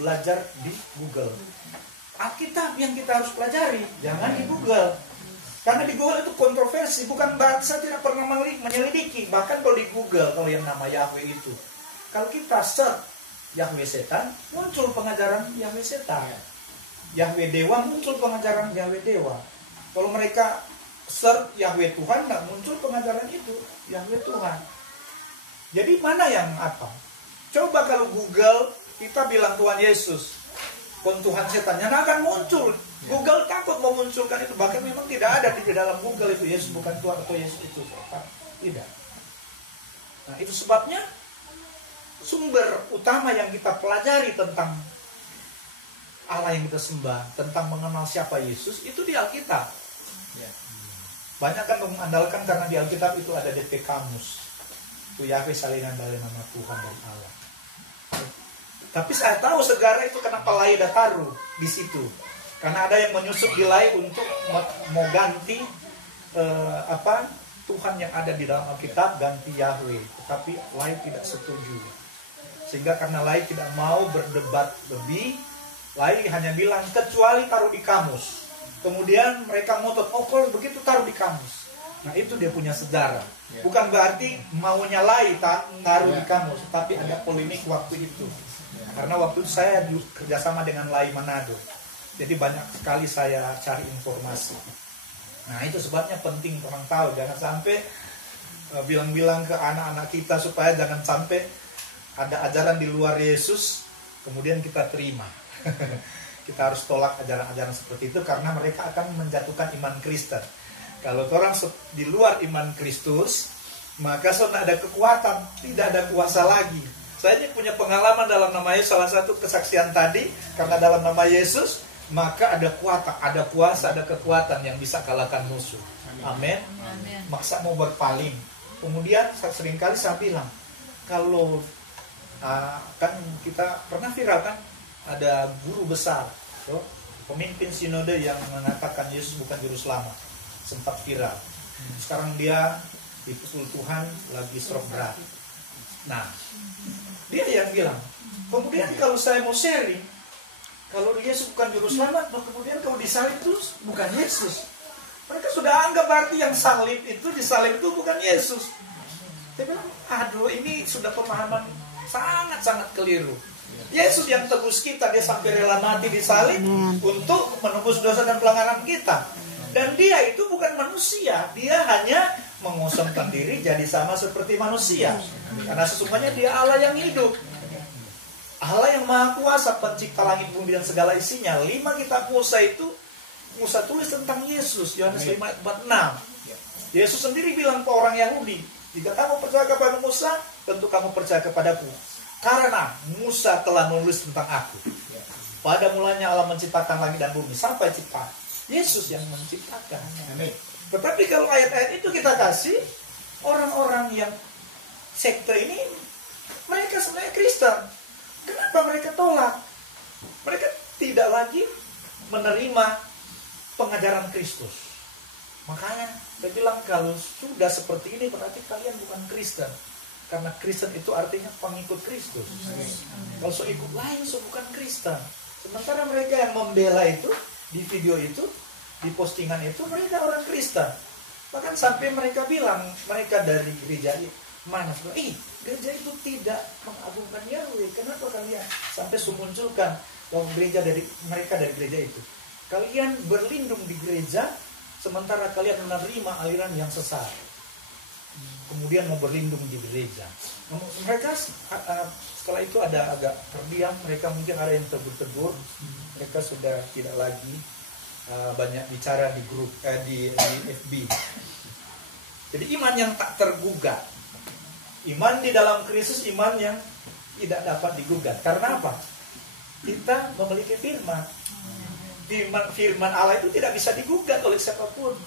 belajar di Google. Alkitab yang kita harus pelajari, jangan di Google. Karena di Google itu kontroversi, bukan berarti saya tidak pernah menyelidiki. Bahkan kalau di Google, kalau yang nama Yahweh itu, kalau kita search Yahweh setan, muncul pengajaran Yahweh setan. Yahweh dewa, muncul pengajaran Yahweh dewa. Kalau mereka search Yahweh Tuhan, nggak muncul pengajaran itu, Yahweh Tuhan. Jadi mana yang apa? Coba kalau Google, kita bilang Tuhan Yesus, Tuhan setannya nah akan muncul. Google takut memunculkan itu, bahkan memang tidak ada di dalam Google itu Yesus bukan Tuhan atau Yesus itu setan. Tidak. Nah itu sebabnya sumber utama yang kita pelajari tentang Allah yang kita sembah, tentang mengenal siapa Yesus itu di Alkitab. Banyak kan mengandalkan karena di Alkitab itu ada DP kamus. Itu Yahweh salinan dari nama Tuhan dan Allah. Tapi saya tahu segara itu kenapa Lai dah taruh di situ. Karena ada yang menyusup di Lai untuk mau ganti Tuhan yang ada di dalam Alkitab, ganti Yahweh. Tetapi Lai tidak setuju. Sehingga karena Lai tidak mau berdebat lebih, Lai hanya bilang kecuali taruh di kamus. Kemudian mereka ngotot, oh kalau begitu taruh di kamus. Nah itu dia punya sejarah. Bukan berarti maunya Lai taruh di kamus, tapi ada polemik waktu itu. Karena waktu itu saya kerjasama dengan Lai Manado. Jadi banyak sekali saya cari informasi. Nah itu sebabnya penting orang tahu. Jangan sampai bilang-bilang ke anak-anak kita supaya jangan sampai ada ajaran di luar Yesus kemudian kita terima. Kita harus tolak ajaran-ajaran seperti itu karena mereka akan menjatuhkan iman Kristen. Kalau orang di luar iman Kristus, maka sudah ada kekuatan, tidak ada kuasa lagi. Saya ini punya pengalaman dalam nama Yesus, salah satu kesaksian tadi, karena dalam nama Yesus, maka ada kuasa, ada kuasa, ada kekuatan yang bisa kalahkan musuh. Amin. Maksa mau berpaling. Kemudian seringkali saya bilang, kalau kan kita pernah viral kan, ada guru besar, pemimpin sinode yang mengatakan Yesus bukan juru selamat, sempat viral. Sekarang dia dipukul Tuhan, lagi stroke berat. Nah, dia yang bilang, kemudian kalau saya mau sharing, kalau Yesus bukan juru selamat, kemudian kalau disalib itu bukan Yesus. Mereka sudah anggap berarti yang salib itu, disalib itu bukan Yesus. Saya bilang, aduh ini sudah pemahaman sangat-sangat keliru. Yesus yang tebus kita, dia sampai rela mati disalib untuk menebus dosa dan pelanggaran kita. Dan dia itu bukan manusia, dia hanya mengosongkan diri jadi sama seperti manusia. Karena sesungguhnya dia Allah yang hidup, Allah yang maha kuasa, pencipta langit bumi dan segala isinya. 5 kitab Musa itu, Musa tulis tentang Yesus, Yohanes 5 ayat 46. Yesus sendiri bilang ke orang Yahudi, jika kamu percaya kepada Musa, tentu kamu percaya kepadaku. Karena Musa telah menulis tentang aku. Pada mulanya Allah menciptakan langit dan bumi, sampai cipta Yesus yang menciptakan. Tetapi kalau ayat-ayat itu kita kasih, orang-orang yang sekte ini, mereka sebenarnya Kristen. Kenapa mereka tolak? Mereka tidak lagi menerima pengajaran Kristus. Makanya saya bilang kalau sudah seperti ini berarti kalian bukan Kristen. Karena Kristen itu artinya pengikut Kristus. Kalau so ikut lain so bukan Kristen. Sementara mereka yang membela itu di video itu, di postingan itu mereka orang Kristen. Bahkan sampai mereka bilang mereka dari gereja mana? Gereja itu tidak mengagungkan Yahweh. Kenapa kalian sampai memunculkan bahwa gereja dari mereka dari gereja itu? Kalian berlindung di gereja sementara kalian menerima aliran yang sesat. Kemudian mau berlindung di gereja. Mereka setelah itu ada agak terdiam. Mereka mungkin ada yang tegur-tegur. Mereka sudah tidak lagi banyak bicara di grup di FB. Jadi iman yang tak tergugat. Iman di dalam Kristus, iman yang tidak dapat digugat. Karena apa? Kita memiliki firman. Firman Allah itu tidak bisa digugat oleh siapapun.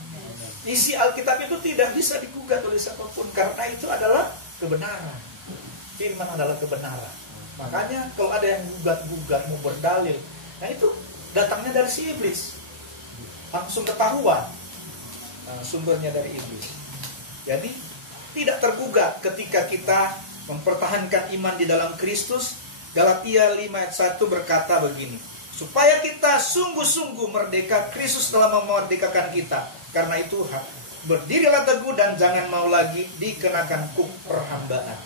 Isi Alkitab itu tidak bisa digugat oleh siapapun. Karena itu adalah kebenaran. Firman adalah kebenaran. Makanya kalau ada yang gugat-gugat, mau berdalil, nah itu datangnya dari si iblis. Langsung ketahuan sumbernya dari iblis. Jadi tidak tergugat ketika kita mempertahankan iman di dalam Kristus, Galatia 5 ayat 1 berkata begini, supaya kita sungguh-sungguh merdeka, Kristus telah memerdekakan kita. Karena itu berdirilah teguh dan jangan mau lagi dikenakan hukum perhambaan.